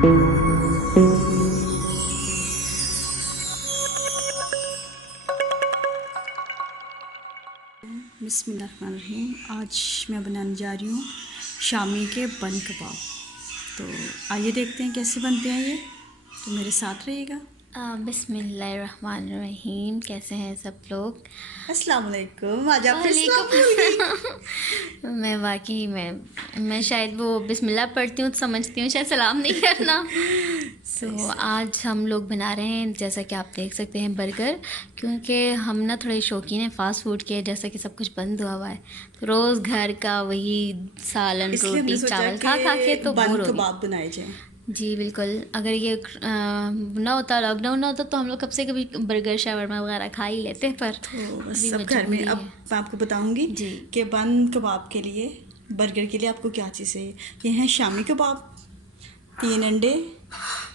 बिस्मिल्लाहिर्रहमानिर्रहीम। आज मैं बनाने जा रही हूँ शामी के बन कबाब। तो आइए देखते हैं कैसे बनते हैं ये, तो मेरे साथ रहिएगा। बिस्मिल्लाहिर्रहमानिर्रहीम। कैसे हैं सब लोग? अस्सलाम वालेकुम। आज आप फिर वालेकुम। सलाम भूल गई। मैं वाकई मैं शायद वो बिस्मिल्लाह पढ़ती हूँ तो समझती हूँ शायद सलाम नहीं करना। सही तो सही। आज हम लोग बना रहे हैं, जैसा कि आप देख सकते हैं, बर्गर। क्योंकि हम ना थोड़े शौकीन हैं फ़ास्ट फूड के, जैसा कि सब कुछ बंद हुआ है तो रोज़ घर का वही सालन इसलिए हमने रोटी सोचा चावल कि खा के तो बन बोर हो गए। कबाब बनाए जाएं। जी बिल्कुल। अगर ये ना होता, लॉकडाउन ना होता, तो हम लोग कब से कभी बर्गर शावरमा वगैरह खा ही लेते, पर तो बस अभी अब घर में, मजबूरी अब है। मैं आपको बताऊंगी जी कि बन कबाब के लिए, बर्गर के लिए आपको क्या चीज़ चाहिए। ये हैं शामी कबाब, 3 अंडे,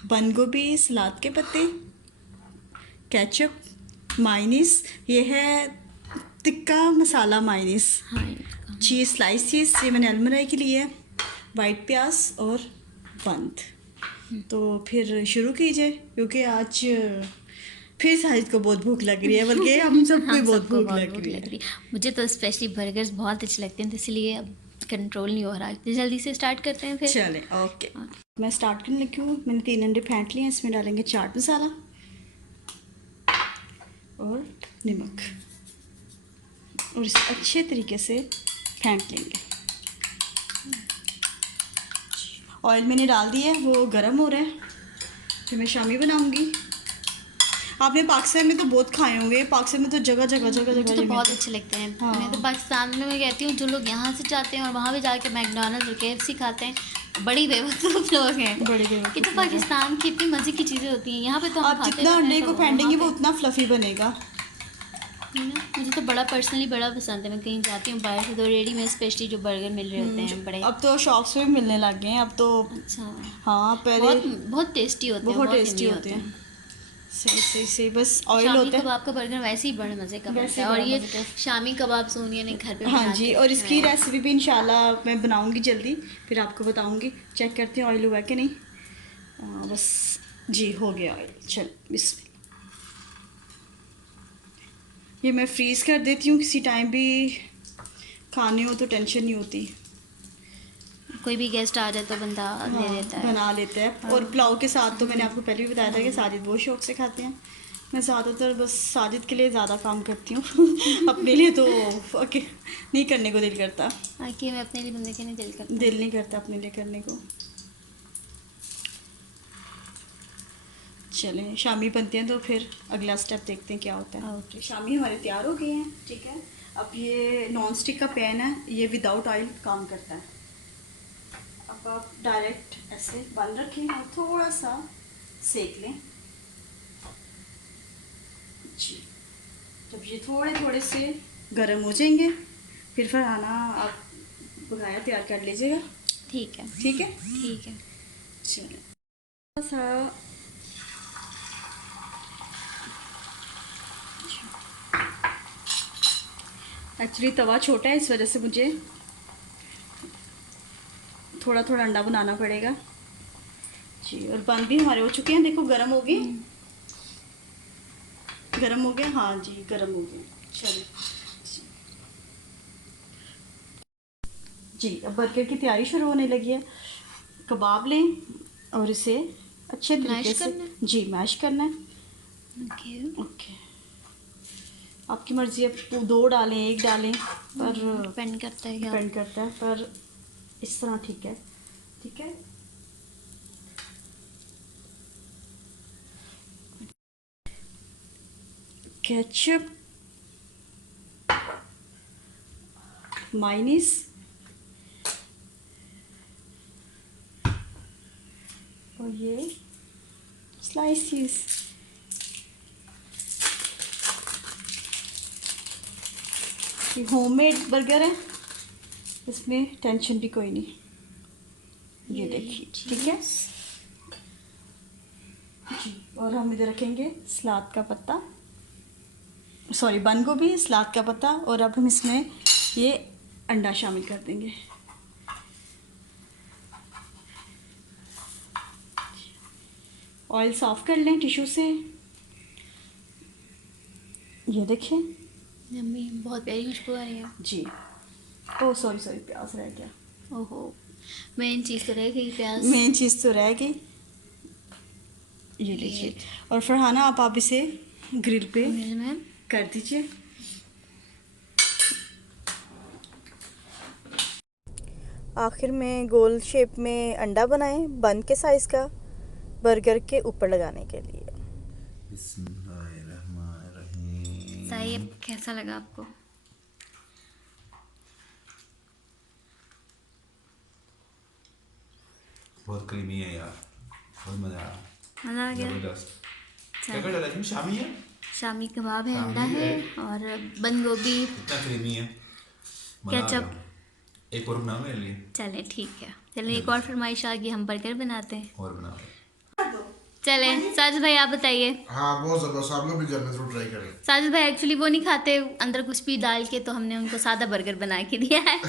बंद गोभी, सलाद के पत्ते, केचप, मायनीस, ये है टिक्का मसाला मायनीस, हाँ। चीज़ स्लाइस चीज़, ये मैंने अलमराई के लिए, वाइट प्याज और बंद। तो फिर शुरू कीजिए, क्योंकि आज फिर साहिद को बहुत भूख लग रही है, बल्कि हम सबको ही हम बहुत सबको भूख बहुत लग भूख रही लग है। रही। मुझे तो स्पेशली बर्गर्स बहुत अच्छे लगते हैं, तो इसलिए अब कंट्रोल नहीं हो रहा। तो जल्दी से स्टार्ट करते हैं फिर। चलें, ओके। मैं स्टार्ट करने लगी हूँ। मैंने 3 अंडे फेंट लिए हैं, इसमें डालेंगे चाट मसाला और नमक, और इसे अच्छे तरीके से फेंट लेंगे। ऑयल मैंने डाल दिया है, वो गर्म हो रहा है। फिर मैं शामी बनाऊंगी। आपने पाकिस्तान में तो बहुत खाए होंगे, पाकिस्तान में तो जगह जगह जगह मुझे जगह तो ये बहुत मिलते हैं। अच्छे लगते हैं। मैं तो हाँ, पाकिस्तान में, मैं कहती हूँ, जो लोग यहाँ से जाते हैं और वहाँ भी जाके मैकडोनल्ड्स और KFC खाते हैं, बड़ी बेवकूफ़ लोग हैं। बड़े कि तो बेवकूफ़ लोग हैं। पाकिस्तान की इतनी मज़े की चीज़ें होती हैं, यहाँ पे तो हम आप खाते जितना रहते हैं, अंडे तो को वहाँ फेंटेंगे वो पे उतना फ्लफ़ी बनेगा। मुझे तो बड़ा पर्सनली बड़ा पसंद है। मैं कहीं जाती हूँ बाहर से तो रेडीमेड स्पेशली जो बर्गर मिल रहे होते हैं बड़े। अब तो शॉप्स में भी मिलने लग गए हैं अब तो। अच्छा। हाँ, पहले बहुत बहुत टेस्टी होते हैं, बहुत बहुत टेस्टी यम्मी होते होते हैं। हैं। सही सही सही, बस ऑयल शामी होता है। कबाब का बर्गर वैसे ही बड़े मज़े का वैसे बनता ही है, और बड़ा ये मज़े का। शामी कबाब सोनिया ने घर पे हाँ बना जी, के और रखे हुए इसकी हैं। रेसिपी भी इंशाल्लाह मैं बनाऊंगी जल्दी, फिर आपको बताऊंगी। चेक करते हैं ऑयल हुआ है कि नहीं। बस जी, हो गया ऑयल। चल बिस्मिल्लाह। ये मैं फ्रीज़ कर देती हूँ, किसी टाइम भी खाने हो तो टेंशन नहीं होती। कोई भी गेस्ट आ जाए तो बंदा ले हाँ, लेता है। बना लेते हैं। और पुलाव के साथ तो मैंने आपको पहले भी बताया था कि साजिद बहुत शौक से खाते हैं। मैं ज़्यादातर बस साजिद के लिए ज़्यादा काम करती हूँ। अपने लिए तो ओके नहीं करने को दिल करता। बाकी मैं अपने लिए बंदे के नहीं दिल करता। दिल नहीं करता अपने लिए करने को। चलें, शामी बनते हैं तो फिर अगला स्टेप देखते हैं क्या होता है। ओके। शामी हमारे तैयार हो गए हैं, ठीक है। अब ये नॉन स्टिक का पैन है, ये विदाउट ऑयल काम करता है। अब आप डायरेक्ट ऐसे बंद रखें और थोड़ा सा सेक लें जी। जब ये थोड़े थोड़े से गर्म हो जाएंगे, फिर आना आप बगाया तैयार कर लीजिएगा। ठीक है। ठीक है, ठीक है। चलिए। थोड़ा सा एक्चुअली तवा छोटा है, इस वजह से मुझे थोड़ा थोड़ा अंडा बनाना पड़ेगा जी। और बंद भी हमारे हो चुके हैं, देखो गर्म हो गए। गर्म हो गया, हाँ जी गर्म हो गए। चलिए जी, अब बर्गर की तैयारी शुरू होने लगी है। कबाब लें और इसे अच्छे तरीके मैश से करना है। जी मैश करना है। ओके। ओके, आपकी मर्ज़ी है, 2 डालें 1 डालें, पर डिपेंड करता है कि आप। डिपेंड करता है, पर इस तरह ठीक है। ठीक है, केचप, मायनीस और ये स्लाइस चीज़। ये होममेड बर्गर है, इसमें टेंशन भी कोई नहीं। ये देखिए, ठीक है जी। और हम इधर रखेंगे सलाद का पत्ता, सॉरी बंद गोभी, सलाद का पत्ता, और अब हम इसमें ये अंडा शामिल कर देंगे। ऑयल साफ़ कर लें टिश्यू से। ये देखें यम्मी, बहुत प्यारी खुशबू आ रही है। जी। ओह सॉरी प्याज रह गया। ओहो, मेन चीज़ तो रह गई, प्याज। मेन चीज़ तो रह गई। ये देखिए। और फरहाना आप इसे ग्रिल पे ग्रिल में कर दीजिए। आखिर में गोल शेप में अंडा बनाएं बन के साइज़ का, बर्गर के ऊपर लगाने के लिए। साहिब कैसा लगा आपको? बहुत क्रीमी है यार, बहुत मजा आया। मज़ा आ गया। जबरदस्त। क्या क्या डाला इसमें? शामी है, शामी कबाब है, शामी अंडा है है। और बंद गोभी। इतना क्रीमी है, मजा आ केचप। गया। एक और बनाओ मेरे लिए। चलें ठीक है, चलें एक और फरमाइश आ गई, हम बर्गर बनाते हैं। और बनाओ। चलें साजिद भाई आप बताइए। हाँ बहुत ज़बरदस्त, आप लोग भी घर में जरूर ट्राई करें। साजिद भाई एक्चुअली वो नहीं खाते अंदर कुछ भी डाल के, तो हमने उनको सादा बर्गर बना के दिया है।